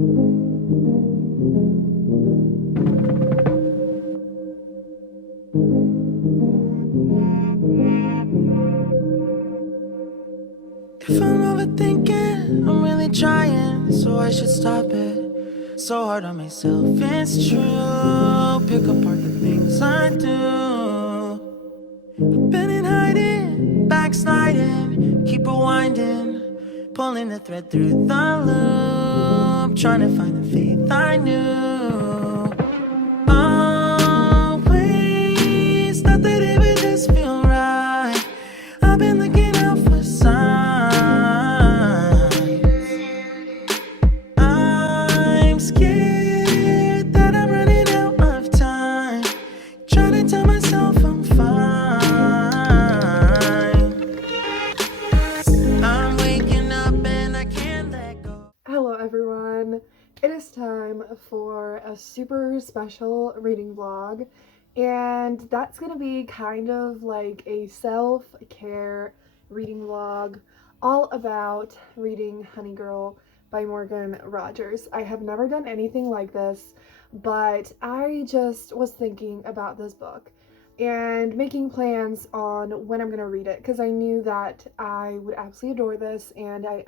If I'm overthinking, I'm really trying, so I should stop it. So hard on myself, it's true. Pick apart the things I do. Been in hiding, backsliding, keep rewinding, pulling the thread through the loop, trying to find the faith I knew. Always thought that it would just feel right. I've been looking out for signs. I'm scared that I'm running out of time, trying to tell myself I'm fine. I'm waking up and I can't let go. Hello everyone, it is time for a super special reading vlog, and that's gonna be kind of like a self-care reading vlog all about reading Honey Girl by Morgan Rogers. I have never done anything like this, but I just was thinking about this book and making plans on when I'm gonna read it because I knew that I would absolutely adore this, and I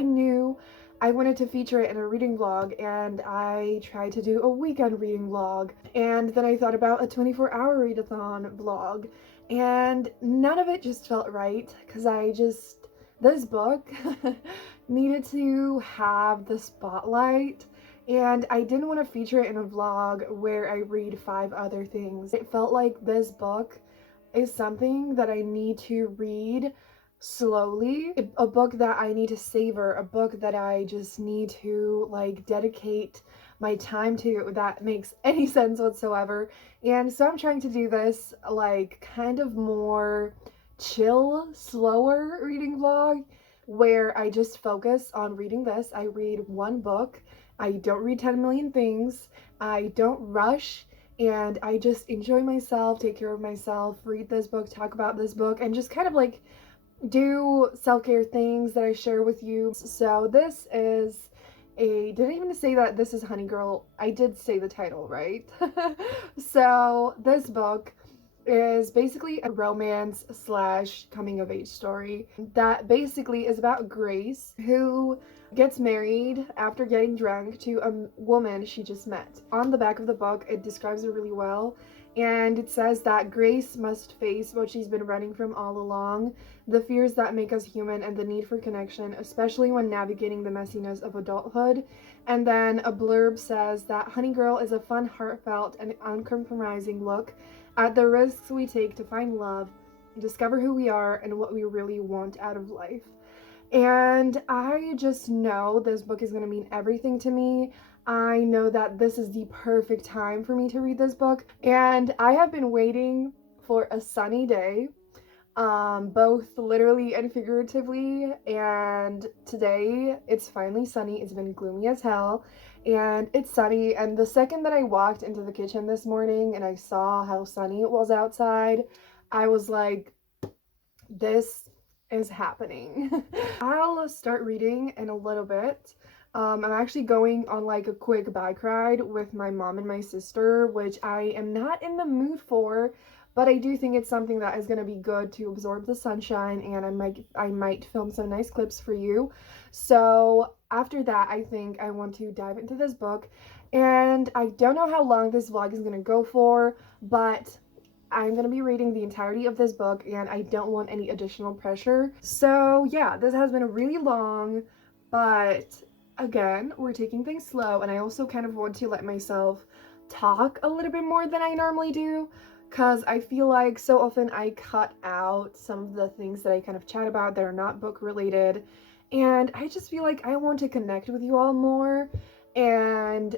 knew I wanted to feature it in a reading vlog, and I tried to do a weekend reading vlog, and then I thought about a 24-hour readathon vlog, and none of it just felt right because this book needed to have the spotlight, and I didn't want to feature it in a vlog where I read 5 other things. It felt like this book is something that I need to read slowly, a book that I need to savor, a book that I just need to like dedicate my time to, that makes any sense whatsoever. And so I'm trying to do this like kind of more chill, slower reading vlog where I just focus on reading this. I read one book. I don't read 10 million things. I don't rush, and I just enjoy myself, take care of myself, read this book, talk about this book, and just kind of like do self-care things that I share with you. So this is didn't even say that this is Honey Girl. I did say the title, right? So this book is basically a romance slash coming of age story that basically is about Grace, who gets married after getting drunk to a woman she just met. On the back of the book, it describes her really well, and it says that Grace must face what she's been running from all along, the fears that make us human and the need for connection, especially when navigating the messiness of adulthood. And then a blurb says that Honey Girl is a fun, heartfelt, and uncompromising look at the risks we take to find love, discover who we are, and what we really want out of life. And I just know this book is going to mean everything to me. I know that this is the perfect time for me to read this book, and I have been waiting for a sunny day, both literally and figuratively, and today it's finally sunny. It's been gloomy as hell, and it's sunny, and the second that I walked into the kitchen this morning and I saw how sunny it was outside, I was like, this is happening. I'll start reading in a little bit. I'm actually going on like a quick bike ride with my mom and my sister, which I am not in the mood for, but I do think it's something that is going to be good to absorb the sunshine, and I might film some nice clips for you. So after that, I think I want to dive into this book, and I don't know how long this vlog is going to go for, but I'm going to be reading the entirety of this book, and I don't want any additional pressure. So yeah, this has been really long, but again, we're taking things slow, and I also kind of want to let myself talk a little bit more than I normally do, because I feel like so often I cut out some of the things that I kind of chat about that are not book related, and I just feel like I want to connect with you all more, and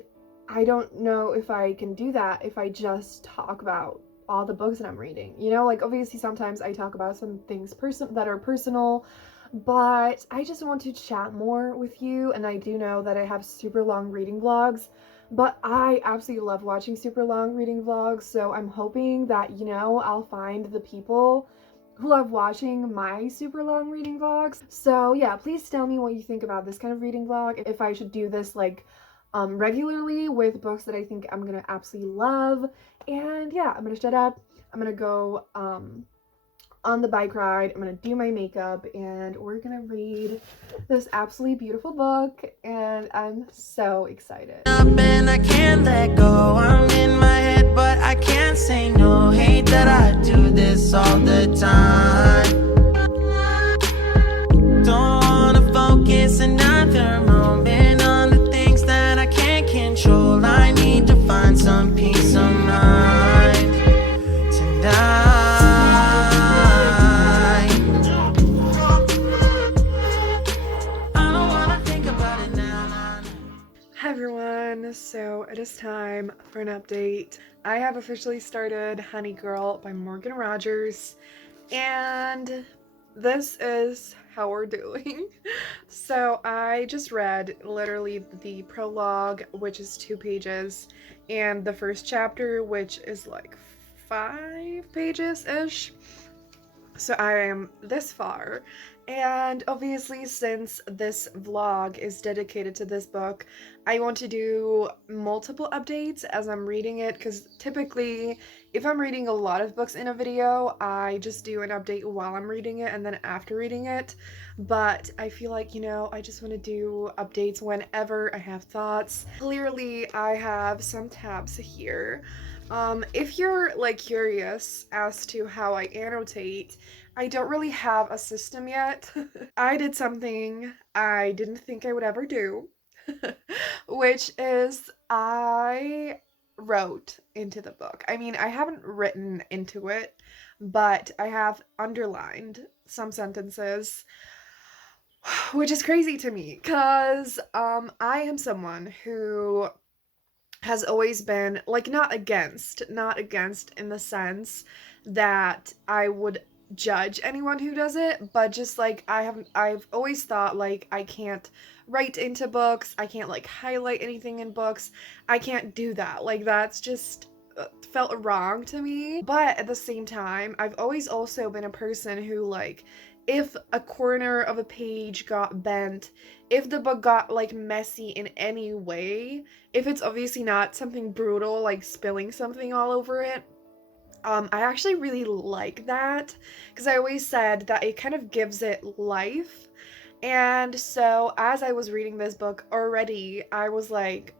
I don't know if I can do that if I just talk about all the books that I'm reading. You know, like obviously sometimes I talk about some things that are personal, but I just want to chat more with you, and I do know that I have super long reading vlogs, but I absolutely love watching super long reading vlogs, so I'm hoping that, you know, I'll find the people who love watching my super long reading vlogs. So yeah, please tell me what you think about this kind of reading vlog, if I should do this like regularly with books that I think I'm gonna absolutely love. And yeah, I'm gonna shut up. I'm gonna go on the bike ride. I'm gonna do my makeup and we're gonna read this absolutely beautiful book, and I'm so excited. Up and I can't let go. I'm in my head, but I can't say no. Hate that I do this all the time. Don't wanna focus another moment on the things that I can't control. I need to find some peace of mind tonight. I don't wanna think about it now. Hi everyone, so it is time for an update. I have officially started Honey Girl by Morgan Rogers, and this is how we're doing. So I just read literally the prologue, which is 2 pages, and the first chapter, which is like 5 pages-ish. So I am this far, and obviously since this vlog is dedicated to this book, I want to do multiple updates as I'm reading it, because typically if I'm reading a lot of books in a video, I just do an update while I'm reading it and then after reading it. But I feel like, you know, I just want to do updates whenever I have thoughts. Clearly I have some tabs here. If you're like curious as to how I annotate, I don't really have a system yet. I did something I didn't think I would ever do, which is I wrote into the book. I mean, I haven't written into it, but I have underlined some sentences, which is crazy to me because I am someone who has always been like not against in the sense that I would judge anyone who does it, but just like I've always thought like I can't write into books, I can't like highlight anything in books, I can't do that. Like that's just felt wrong to me. But at the same time, I've always also been a person who like if a corner of a page got bent, if the book got like messy in any way, if it's obviously not something brutal like spilling something all over it, I actually really like that because I always said that it kind of gives it life. And so as I was reading this book already, I was like,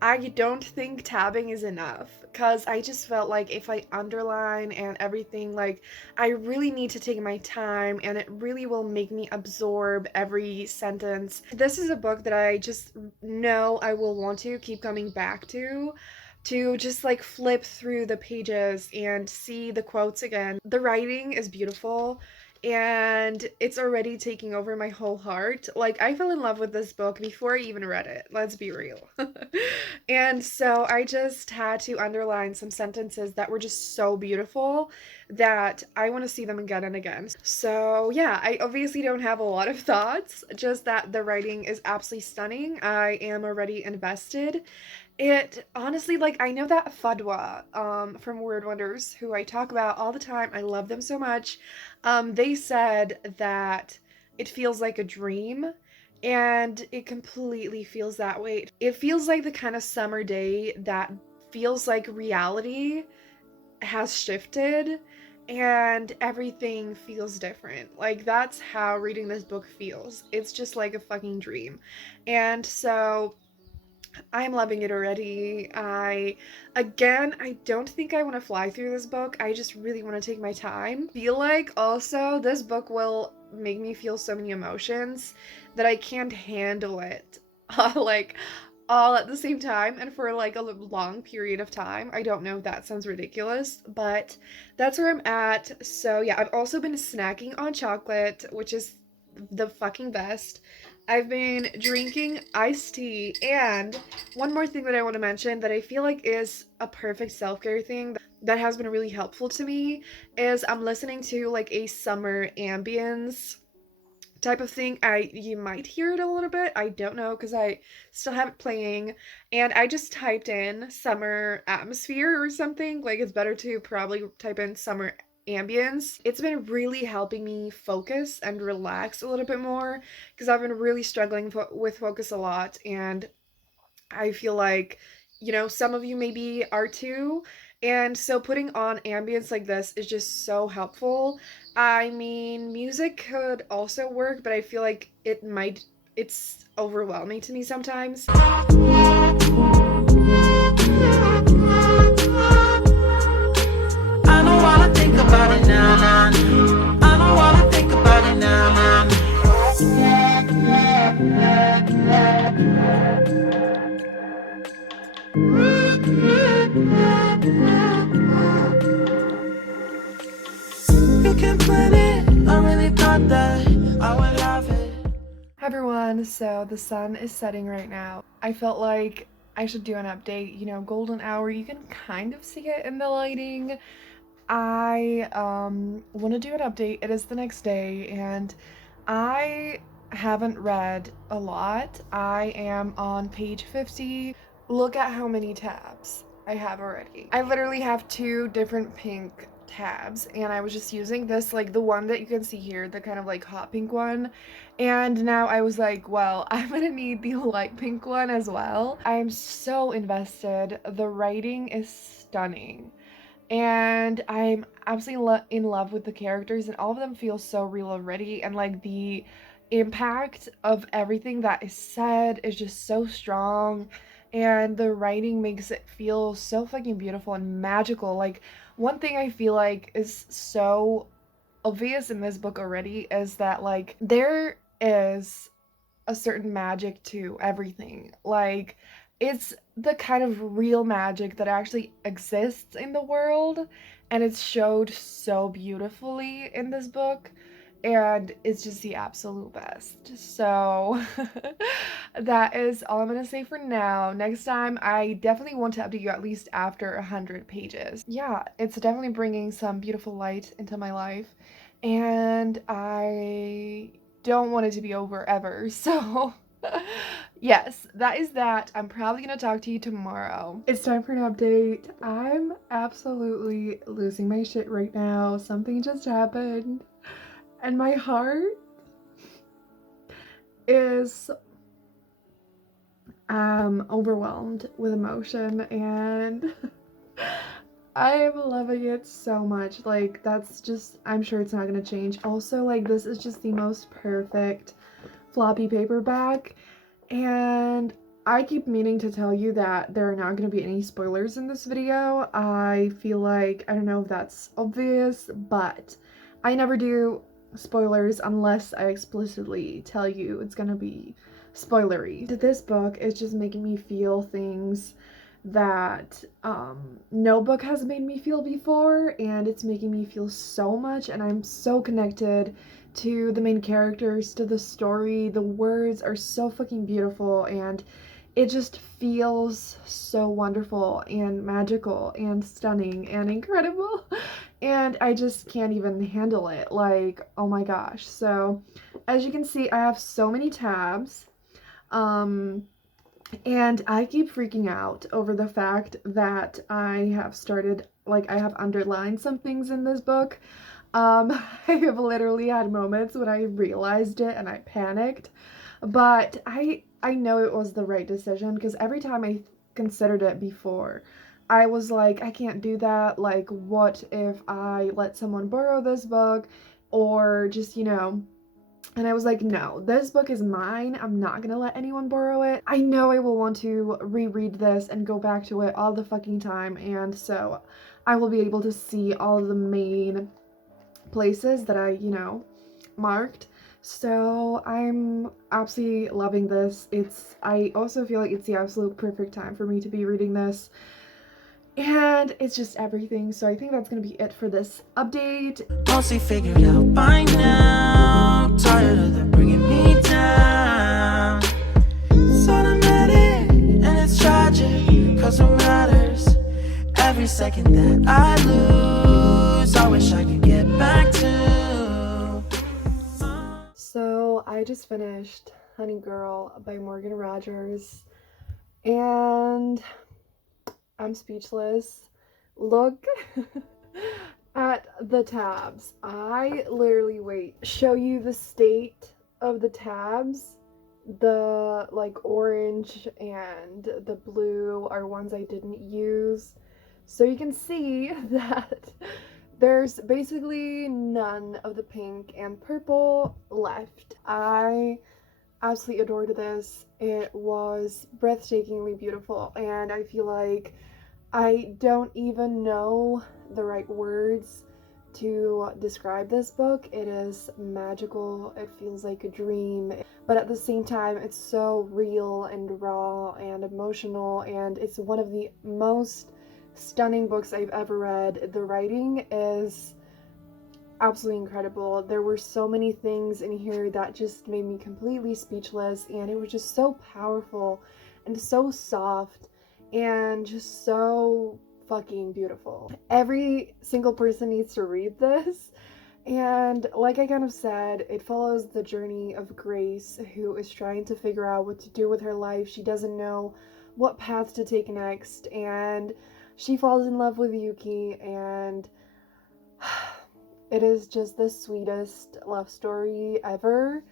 I don't think tabbing is enough because I just felt like if I underline and everything, like I really need to take my time and it really will make me absorb every sentence. This is a book that I just know I will want to keep coming back to just like flip through the pages and see the quotes again. The writing is beautiful and it's already taking over my whole heart. Like I fell in love with this book before I even read it, let's be real. And so I just had to underline some sentences that were just so beautiful that I want to see them again and again. So yeah, I obviously don't have a lot of thoughts, just that the writing is absolutely stunning. I am already invested. It honestly, like, I know that Fadwa from Weird Wonders, who I talk about all the time, I love them so much, they said that it feels like a dream, and it completely feels that way. It feels like the kind of summer day that feels like reality has shifted and everything feels different. Like, that's how reading this book feels. It's just like a fucking dream. And so I'm loving it already. I don't think I want to fly through this book. I just really want to take my time. Feel like also this book will make me feel so many emotions that I can't handle it like all at the same time and for like a long period of time. I don't know if that sounds ridiculous, but that's where I'm at. So yeah, I've also been snacking on chocolate, which is the fucking best. I've been drinking iced tea, and one more thing that I want to mention that I feel like is a perfect self-care thing that has been really helpful to me is I'm listening to like a summer ambience type of thing. You might hear it a little bit, I don't know, because I still have it playing, and I just typed in summer atmosphere or something. Like, it's better to probably type in summer ambience, it's been really helping me focus and relax a little bit more because I've been really struggling with focus a lot, and I feel like, some of you maybe are too. And so putting on ambience like this is just so helpful. I mean, music could also work, but I feel like it's overwhelming to me sometimes. I don't wanna think about it now, now. I don't wanna think about it now, now. You can plan it. I really thought that I would have it. Hi everyone, so the sun is setting right now. I felt like I should do an update, golden hour, you can kind of see it in the lighting. I want to do an update. It is the next day and I haven't read a lot. I am on page 50. Look at how many tabs I have already. I literally have 2 different pink tabs and I was just using this, like the one that you can see here, the kind of like hot pink one, and now I was like, well, I'm gonna need the light pink one as well. I'm so invested. The writing is stunning and I'm absolutely in love with the characters, and all of them feel so real already, and like the impact of everything that is said is just so strong, and the writing makes it feel so fucking beautiful and magical. Like, one thing I feel like is so obvious in this book already is that like there is a certain magic to everything. Like, it's the kind of real magic that actually exists in the world, and it's showed so beautifully in this book, and it's just the absolute best. So that is all I'm gonna say for now. Next time I definitely want to update you at least after 100 pages. Yeah, it's definitely bringing some beautiful light into my life, and I don't want it to be over ever. So yes, that is that. I'm probably gonna talk to you tomorrow. It's time for an update. I'm absolutely losing my shit right now. Something just happened and my heart is overwhelmed with emotion, and I am loving it so much. Like, that's just, I'm sure it's not gonna change. Also, like, this is just the most perfect floppy paperback, and I keep meaning to tell you that there are not going to be any spoilers in this video. I feel like, I don't know if that's obvious, but I never do spoilers unless I explicitly tell you it's going to be spoilery. This book is just making me feel things that no book has made me feel before, and it's making me feel so much, and I'm so connected to the main characters, to the story. The words are so fucking beautiful, and it just feels so wonderful and magical and stunning and incredible, and I just can't even handle it. Like, oh my gosh. So as you can see, I have so many tabs, and I keep freaking out over the fact that I have started, like, I have underlined some things in this book. I have literally had moments when I realized it and I panicked, but I know it was the right decision, because every time I considered it before, I was like, I can't do that. Like, what if I let someone borrow this book, or just, and I was like, no, this book is mine. I'm not gonna let anyone borrow it. I know I will want to reread this and go back to it all the fucking time, and so I will be able to see all of the main places that I, marked. So I'm absolutely loving this. I also feel like it's the absolute perfect time for me to be reading this, and it's just everything. So I think that's gonna be it for this update. Mostly figured out by now. Tired of them bringing me down. It's automatic and it's tragic, cause it matters. Every second that I lose, I wish I could get back to. So I just finished Honey Girl by Morgan Rogers, and I'm speechless. Look at the tabs. I literally show you the state of the tabs. The like orange and the blue are ones I didn't use. So you can see that there's basically none of the pink and purple left. I absolutely adored this. It was breathtakingly beautiful, and I feel like I don't even know the right words to describe this book. It is magical, it feels like a dream, but at the same time, it's so real and raw and emotional, and it's one of the most stunning books I've ever read. The writing is absolutely incredible. There were so many things in here that just made me completely speechless, and it was just so powerful and so soft and just so fucking beautiful. Every single person needs to read this. And like I kind of said, it follows the journey of Grace, who is trying to figure out what to do with her life. She doesn't know what path to take next, and she falls in love with Yuki, and it is just the sweetest love story ever,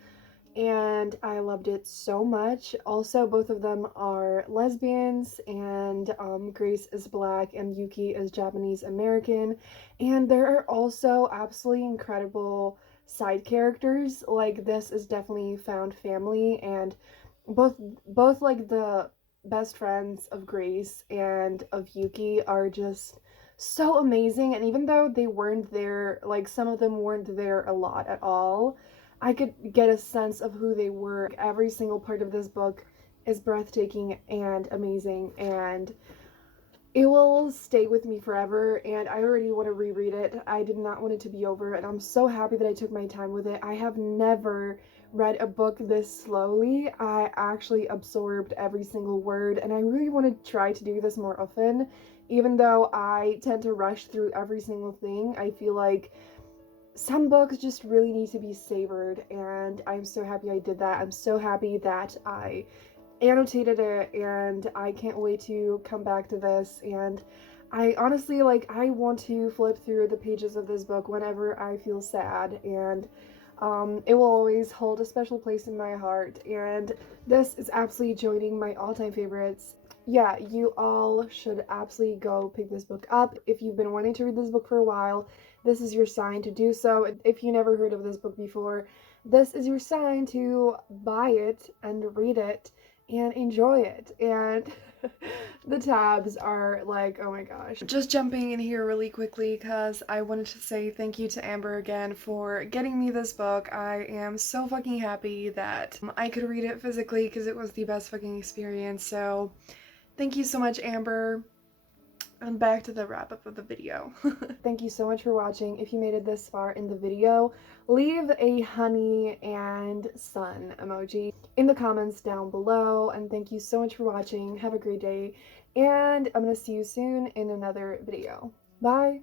and I loved it so much. Also, both of them are lesbians, and Grace is black and Yuki is Japanese American. And there are also absolutely incredible side characters. Like, this is definitely found family, and both like the best friends of Grace and of Yuki are just so amazing. And even though they weren't there, like some of them weren't there a lot at all, I could get a sense of who they were. Every single part of this book is breathtaking and amazing, and it will stay with me forever, and I already want to reread it. I did not want it to be over, and I'm so happy that I took my time with it. I have never read a book this slowly. I actually absorbed every single word, and I really want to try to do this more often. Even though I tend to rush through every single thing, I feel like some books just really need to be savored, and I'm so happy I did that. I'm so happy that I annotated it, and I can't wait to come back to this. And I honestly, like, I want to flip through the pages of this book whenever I feel sad, and it will always hold a special place in my heart, and this is absolutely joining my all-time favorites. Yeah, you all should absolutely go pick this book up. If you've been wanting to read this book for a while, this is your sign to do so. If you never heard of this book before, this is your sign to buy it and read it and enjoy it. And the tabs are like, oh my gosh. Just jumping in here really quickly because I wanted to say thank you to Amber again for getting me this book. I am so fucking happy that I could read it physically because it was the best fucking experience. So thank you so much, Amber. And back to the wrap up of the video. Thank you so much for watching. If you made it this far in the video, leave a honey and sun emoji in the comments down below. And thank you so much for watching. Have a great day. And I'm going to see you soon in another video. Bye!